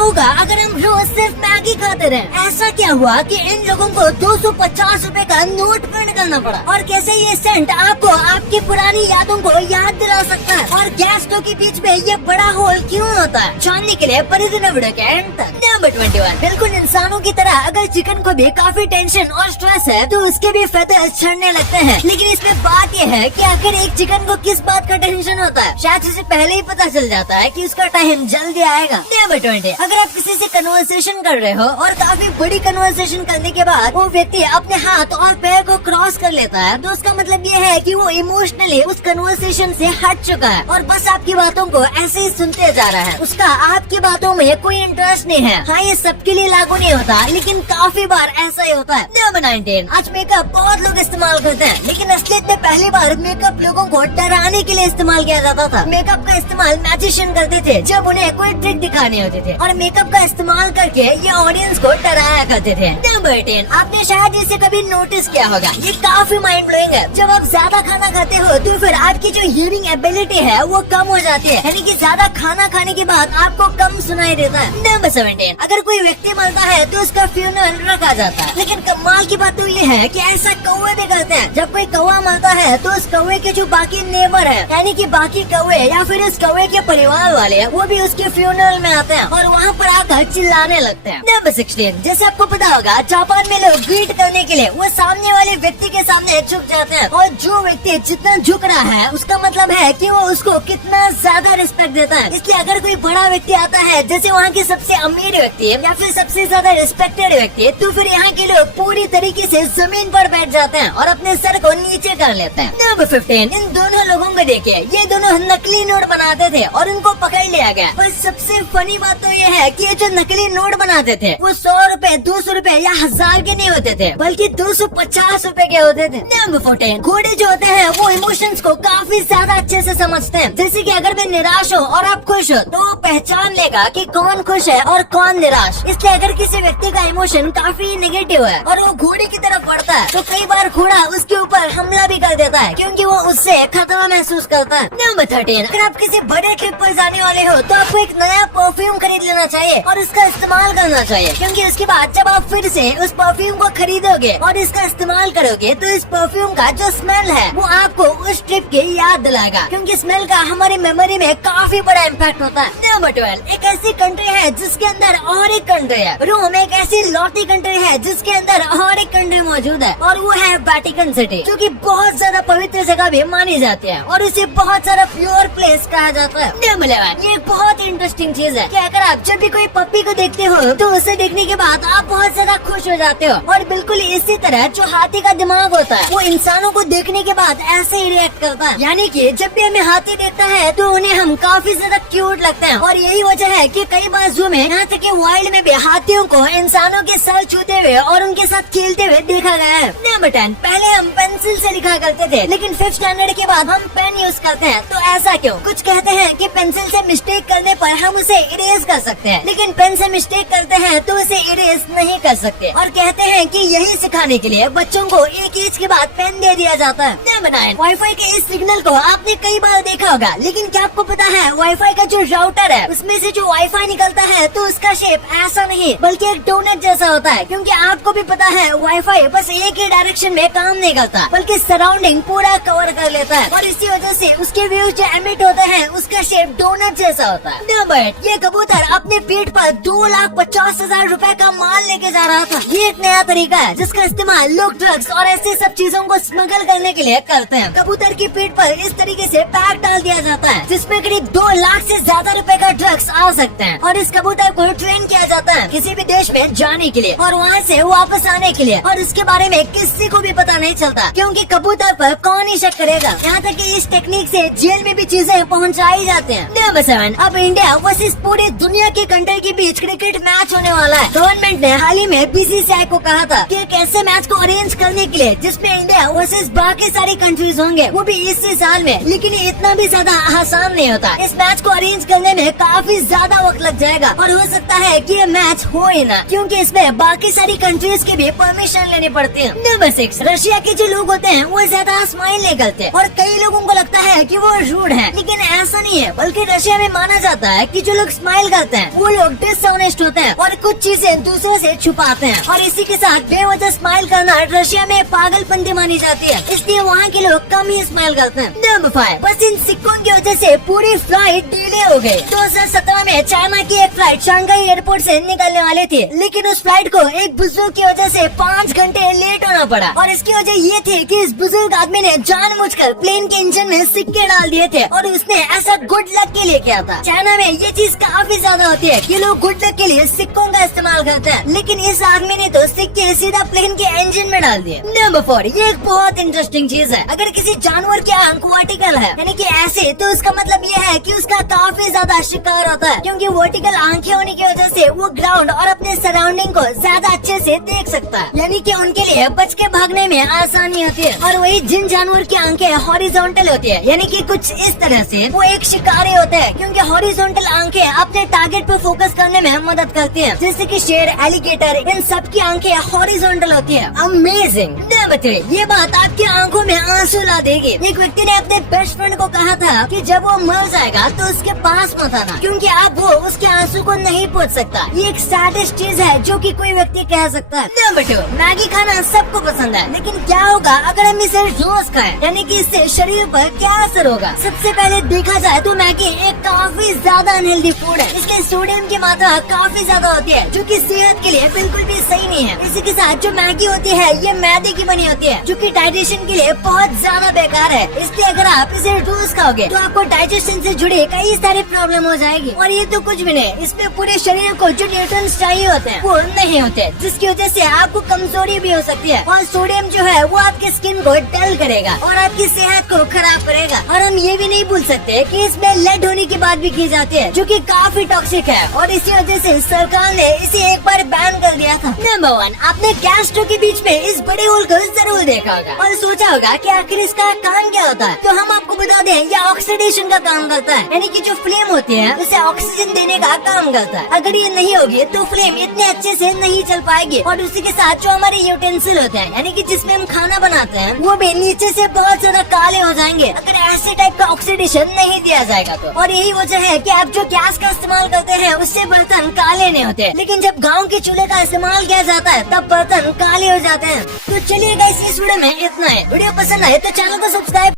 होगा अगर हम रोज सिर्फ मैगी खाते रहे? ऐसा क्या हुआ कि इन लोगों को 250 रुपए का नोट प्रिंट करना पड़ा? और कैसे ये सेंट आपको आपकी पुरानी यादों को याद दिला सकता है? और गैस स्टोव के बीच में ये बड़ा होल क्यों होता है? जानने के लिए बने रहना वीडियो के एंड तक। नंबर 21, बिल्कुल इंसानों की तरह अगर चिकन को भी काफी टेंशन और स्ट्रेस है तो उसके भी फेदर्स झड़ने लगते हैं। लेकिन इसमें बात ये है कि आखिर एक चिकन को किस बात का टेंशन होता है? शायद उसे पहले ही पता चल जाता है कि उसका टाइम जल्दी आएगा। नंबर 20, अगर आप किसी से कन्वर्सेशन कर रहे हो और काफी बड़ी कन्वर्सेशन करने के बाद वो व्यक्ति अपने हाथ और पैर को क्रॉस कर लेता है तो उसका मतलब ये है कि वो इमोशनली उस कन्वर्सेशन से हट चुका है और बस आपकी बातों को ऐसे ही सुनते जा रहा है। उसका आपकी बातों में कोई इंटरेस्ट नहीं है। हाँ, ये सबके लिए लागू नहीं होता, लेकिन काफी बार ऐसा ही होता है। नंबर 19, आज मेकअप बहुत लोग इस्तेमाल करते हैं, लेकिन असलियत में पहली बार मेकअप लोगों को डराने के लिए इस्तेमाल किया जाता था। मेकअप का इस्तेमाल मैजिशियन करते थे जब उन्हें कोई ट्रिक दिखानी होती थी, और मेकअप का इस्तेमाल करके ये ऑडियंस को डराया करते थे। नंबर 10, आपने शायद इसे कभी नोटिस किया होगा, ये काफी माइंड ब्लोइंग है। जब आप ज्यादा खाना खाते हो तो फिर आपकी जो हियरिंग एबिलिटी है वो कम हो जाती है, यानी कि ज्यादा खाना खाने के बाद आपको कम सुनाई देता है। नंबर 17, अगर कोई व्यक्ति मरता है तो उसका फ्यूनरल रखा जाता है, लेकिन कमाल की बात तो ये है कि ऐसा कौवे भी करते हैं। जब कोई कौवा मरता है तो उस कौवे के जो बाकी नेबर है, यानी कि बाकी कौवे या फिर उस कौवे के परिवार वाले, वो भी उसके फ्यूनरल में आते हैं और वहाँ पर आकर चिल्लाने लगते हैं। नंबर 16, जैसे आपको पता होगा जापान में लोग ग्रीट करने के लिए वो सामने वाले व्यक्ति के सामने झुक जाते हैं, और जो व्यक्ति जितना झुक रहा है उसका मतलब है कि वो उसको कितना ज्यादा रिस्पेक्ट देता है। इसलिए अगर कोई बड़ा व्यक्ति आता है, जैसे वहाँ के सबसे अमीर व्यक्ति या फिर सबसे ज्यादा रिस्पेक्टेड व्यक्ति, तो फिर यहाँ के लोग पूरी तरीके से जमीन पर बैठ जाते हैं और अपने सर को नीचे कर लेते हैं। नंबर 15, इन दोनों लोगों को देखिए, ये दोनों नकली नोट बनाते थे और उनको पकड़ लिया गया। पर सबसे फनी बात तो ये है कि ये जो नकली नोट बनाते थे वो 100 रुपए, 200 रुपए या 1000 के नहीं होते थे, बल्कि 250 रुपए के होते थे। नंबर 14, घोड़े जो होते हैं वो इमोशंस को काफी ज्यादा अच्छे से समझते हैं। जैसे कि अगर मैं निराश हूँ और आप खुश हो तो वो पहचान लेगा कि कौन खुश है और कौन निराश। इसलिए अगर किसी व्यक्ति का इमोशन काफी नेगेटिव है और वो घोड़े की तरफ बढ़ता है तो कई बार घोड़ा उसके ऊपर हमला भी कर देता है, क्योंकि वो उससे खतरा महसूस करता है। नंबर 13, अगर आप किसी बड़े ट्रिप पर जाने वाले हो तो आपको एक नया परफ्यूम खरीद लेना चाहिए और इसका इस्तेमाल करना चाहिए, क्योंकि उसके बाद जब आप फिर से उस परफ्यूम को खरीदोगे और इसका इस्तेमाल करोगे तो इस परफ्यूम का जो स्मेल है वो आपको उस ट्रिप की याद दिलाएगा, क्योंकि स्मेल का हमारी मेमोरी में काफी बड़ा इम्पैक्ट होता है। नंबर 12, एक ऐसी कंट्री है जिसके अंदर और एक कंट्री है। रोम एक ऐसी लौटी कंट्री है जिसके अंदर और एक कंट्री मौजूद है, और वो है वेटिकन सिटी, जो कि बहुत ज्यादा पवित्र जगह भी मानी जाती है और उसे बहुत सारा प्योर प्लेस कहा जाता है। नंबर 11, ये बहुत इंटरेस्टिंग चीज है कि अगर आप जब भी कोई पप्पी को देखते हो तो उसे देखने के बाद आप बहुत ज्यादा खुश हो जाते हो, और बिल्कुल इसी तरह जो हाथी का दिमाग होता है वो इंसानों को देखने के बाद ऐसे ही रिएक्ट करता है। यानी कि जब भी हमें हाथी देखता है तो उन्हें हम काफी ज्यादा क्यूट लगते हैं, और यही वजह है कि कई बार जू में, यहाँ तक कि वाइल्ड में भी हाथियों को इंसानों के सर छूते हुए और उनके साथ खेलते हुए देखा गया है। नंबर 10, पहले हम पेंसिल से लिखा करते थे, लेकिन 5th स्टैंडर्ड के बाद हम पेन यूज करते हैं। तो ऐसा क्यों? कुछ कहते हैं कि पेंसिल से मिस्टेक करने पर हम उसे इरेज कर सकते हैं, लेकिन पेन से मिस्टेक करते हैं तो उसे इरेज नहीं कर सकते, और कहते हैं कि यही सिखाने के लिए बच्चों को एक एज के बाद पेन दे दिया जाता है। नंबर 9, वाईफाई के इस सिग्नल को आपने कई बार देखा होगा, लेकिन क्या आपको पता है वाईफाई का जो राउटर है उसमें से जो वाईफाई निकलता है तो उसका शेप ऐसा नहीं बल्कि एक डोनट जैसा होता है, क्योंकि आपको भी पता है वाईफाई बस एक ही डायरेक्शन में काम नहीं करता बल्कि सराउंडिंग पूरा कवर कर लेता है, और इसी वजह से उसके व्यूज जो एमिट होते हैं उसका शेप डोनट जैसा होता है। नंबर 8, ये कबूतर अपने पीठ पर 2,50,000 रुपए का माल लेके जा रहा था। ये एक नया तरीका है जिसका इस्तेमाल लोग ड्रग्स और ऐसे सब चीजों को स्मगल करने के लिए करते हैं। कबूतर की पीठ पर इस तरीके से पैक डाल दिया जाता है जिसमें करीब 2 लाख से ज्यादा रुपए का ड्रग्स आ सकते हैं, और इस कबूतर को ट्रेन किया जाता है किसी भी देश में जाने के लिए और वहाँ से वापस आने के लिए, और इसके बारे में किसी को भी पता नहीं चलता, क्योंकि कबूतर पर कौन ही शक करेगा। यहाँ तक कि इस टेक्निक से जेल में भी चीजें पहुँचाई जाती हैं। नंबर 7, अब इंडिया वर्सेस पूरी दुनिया की कंट्री के बीच क्रिकेट मैच होने वाला है। गवर्नमेंट ने हाल ही में बीसीसीआई को कहा था कि एक ऐसे मैच को अरेंज करने के लिए जिसमें इंडिया वर्सेस बाकी सारी कंट्रीज होंगे, वो भी इसी साल में, लेकिन इतना भी ज्यादा आसान नहीं होता। इस मैच को अरेंज करने में काफी ज्यादा वक्त लग जाएगा और हो सकता है कि ये मैच हो ही ना, क्योंकि इसमें बाकी सारी कंट्रीज की भी परमिशन लेनी पड़ती है। नंबर 6, रशिया के जो लोग होते हैं वो ज्यादा स्माइल नहीं करते और कई लोगों को लगता है कि वो रूड है, लेकिन ऐसा नहीं है। बल्कि रशिया में माना जाता है कि जो लोग स्माइल करते हैं वो लोग डिसऑनेस्ट होते हैं और कुछ चीजें दूसरों से छुपाते हैं, और इसी के साथ बेवजह स्माइल करना रशिया में पागलपंती मानी जाती है, इसलिए वहाँ के लोग कम ही स्माइल करते हैं। नंबर 5, बस इन सिक्कों की वजह से पूरी फ्लाइट डिले हो गई। 2017 में चाइना की एक फ्लाइट शंघाई एयरपोर्ट से निकलने वाली थी, लेकिन उस फ्लाइट को एक बुजुर्ग की वजह से 5 घंटे लेट होना पड़ा, और इसकी वजह ये थी कि इस बुजुर्ग आदमी ने जानबूझकर प्लेन के इंजन में सिक्के डाल दिए थे, और उसने ऐसा गुड लक के लिए किया था। चाइना में ये चीज काफी ज्यादा होती है कि लोग गुड लक के लिए सिक्कों का इस्तेमाल करते हैं, लेकिन इस आदमी ने तो सिक्के सीधा प्लेन के इंजन में डाल दिए। नंबर 4, ये एक बहुत इंटरेस्टिंग चीज है। अगर किसी जानवर की आंख वर्टिकल है यानी कि ऐसे, तो उसका मतलब ये है कि उसका काफी ज्यादा शिकार होता है, क्योंकि वर्टिकल आंखें होने की वजह से वो ग्राउंड और अपने सराउंडिंग को ज्यादा अच्छे से देख सकता है, यानी कि उनके लिए बच के भागने में आसानी होती है। और वही जिन जानवर की आंखें हॉरिजॉन्टल होती है, यानी कि कुछ इस तरह से, वो एक शिकारी होते हैं, क्योंकि हॉरिजॉन्टल आंखें अपने टारगेट पर फोकस करने में मदद करती है, जैसे कि शेर, एलिगेटर, इन सब की आंखें हॉरिजॉन्टल होती है। अमेजिंग। नंबर 3, ये बात आपकी आंखों में आंसू ला देगी। एक व्यक्ति ने अपने बेस्ट फ्रेंड को कहा था कि जब वो मर जाएगा तो उसके पास मत आना, क्योंकि अब वो उसके आंसू को नहीं पोंछ सकता। ये एक सैडेस्ट चीज है जो कि कोई व्यक्ति कह सकता है। नंबर 2, मैगी खाना सबको पसंद है, लेकिन क्या होगा अगर हम इसे रोज खाएं, यानी कि इससे शरीर पर क्या असर होगा। सबसे पहले देखा जाए तो मैगी एक काफी ज्यादा अनहेल्दी फूड है। इसके सोडियम की मात्रा काफी ज्यादा होती है, जो कि सेहत के लिए बिल्कुल भी सही नहीं है। इसी के साथ जो मैगी होती है ये मैदे की बनी होती है, जो कि डाइजेशन के लिए बहुत ज्यादा बेकार है। इसलिए अगर आप इसे रोज खाओगे तो आपको डाइजेशन से जुड़े कई सारी प्रॉब्लम हो जाएगी। और ये तो कुछ भी नहीं, इसमें पूरे शरीर को जो न्यूट्रिएंट्स चाहिए होते हैं वो नहीं होते, जिसकी वजह से आपको कमजोरी भी हो सकती है। और सोडियम जो है वो आपके स्किन को डल करेगा और आपकी सेहत को खराब करेगा। और हम ये भी नहीं भूल सकते कि इसमें लेड होने की बात भी की जाती है, जो कि काफी टॉक्सिक है, और इसी वजह से सरकार ने इसे एक बार बैन कर दिया था। नंबर 1, आपने गैस स्टोव के बीच में इस बड़े होल को जरूर देखा होगा और सोचा होगा कि आखिर इसका काम क्या होता है। तो हम आपको बता दें, ये ऑक्सीडेशन का काम करता है, यानी कि जो फ्लेम होती है उसे ऑक्सीजन देने का काम करता है। अगर ये नहीं होगी तो फ्लेम इतने अच्छे से नहीं चल पाएगी, और उसी के साथ जो हमारे यूटेंसिल होते हैं, यानी कि जिसमें हम खाना बनाते हैं, वो भी नीचे से बहुत ज्यादा काले हो जाएंगे अगर ऐसे टाइप का ऑक्सीडेशन नहीं दिया जाएगा तो। और यही वजह है कि आप जो गैस का इस्तेमाल करते हैं उससे बर्तन काले नहीं होते, लेकिन जब गाँव के चूल्हे का इस्तेमाल किया जाता है तब बर्तन काले हो जाते हैं। तो चलिए गाइस, इस वीडियो में इतना है। वीडियो पसंद आए तो चैनल को सब्सक्राइब